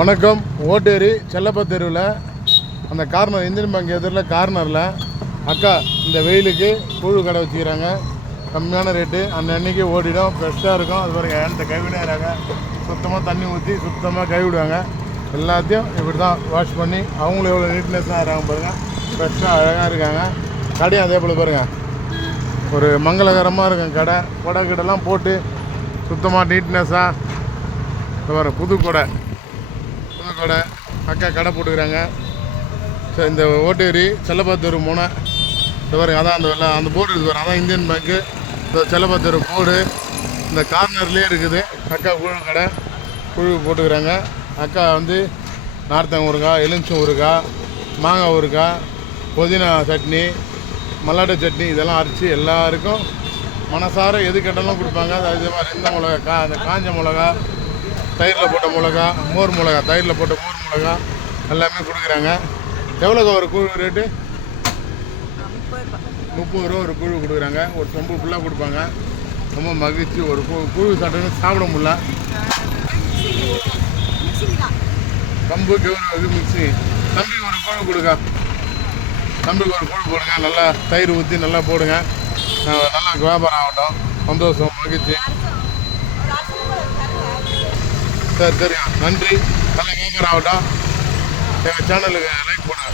வணக்கம். ஓட்டேரி செல்லப்ப தெருவில் அந்த கார்னர் இந்தியன் பேங்க் எதிரில் கார்னரில் அக்கா இந்த வெயிலுக்கு கூழு கடை வச்சுக்கிறாங்க. கம்மியான ரேட்டு, அன்னைக்கு ஓடிடும், ஃப்ரெஷ்ஷாக இருக்கும். அது பாருங்க, என்கிட்ட கைவிடுறாங்க. சுத்தமாக தண்ணி ஊற்றி சுத்தமாக கைவிடுவாங்க. எல்லாத்தையும் இப்படி தான் வாஷ் பண்ணி அவங்களும் எவ்வளோ நீட்னஸாக இருக்காங்க பாருங்கள். ஃப்ரெஷ்ஷாக அழகாக இருக்காங்க. கடையும் அதே போல் பாருங்கள், ஒரு மங்களகரமாக இருக்கும் கடை. கொடை கிடலாம் போட்டு சுத்தமாக நீட்னஸாக பாருங்கள். புது கொடை அக்கா கடை போட்டுக்கிறாங்க. ஸோ இந்த ஓட்டேரி செல்லப்பாத்தூர் மூணு இந்த பாருங்க, அதான் அந்த போர்டு இருக்குது பாருங்க, அதான் இந்தியன் பேங்க்கு. இந்த செல்லப்பாத்தூர் போர்டு இந்த கார்னர்லேயே இருக்குது. அக்கா குழு கடை குழு போட்டுக்கிறாங்க. அக்கா வந்து நார்த்தங்க ஊறுகாய், எலுமிச்சம் ஊறுகாய், மாங்காய் ஊறுகாய், புதினா சட்னி, மல்லாட்டை சட்னி இதெல்லாம் அரைச்சி எல்லாருக்கும் மனசார எது கேட்டாலும் கொடுப்பாங்க. அதே மாதிரி இந்த மிளகா, அந்த காஞ்ச மிளகா, தயிரில் போட்ட மிளகா, மோர் மிளகா, தயிரில் போட்ட மோர் மிளகா எல்லாமே கொடுக்குறாங்க. எவ்வளோக்கா ஒரு குழு ரேட்டு? 30 ரூபா ஒரு குழு கொடுக்குறாங்க. ஒரு சொம்பு ஃபுல்லாக கொடுப்பாங்க. ரொம்ப மகிழ்ச்சி. ஒரு குழு சாப்பிட்டு சாப்பிட முடியல. கம்பு கவுரு மிக்சி. தம்பிக்கு ஒரு குழு கொடுங்க, தம்பிக்கு ஒரு குழு போடுங்க. நல்லா தயிர் ஊற்றி நல்லா போடுங்க. நல்லா வியாபாரம் ஆகட்டும். சந்தோஷம், மகிழ்ச்சி. சரி, தெரியும். நன்றி. நல்லா வியாபாரம் ஆகட்டும். எங்கள் சேனலுக்கு லைக் பண்ணுங்கள்.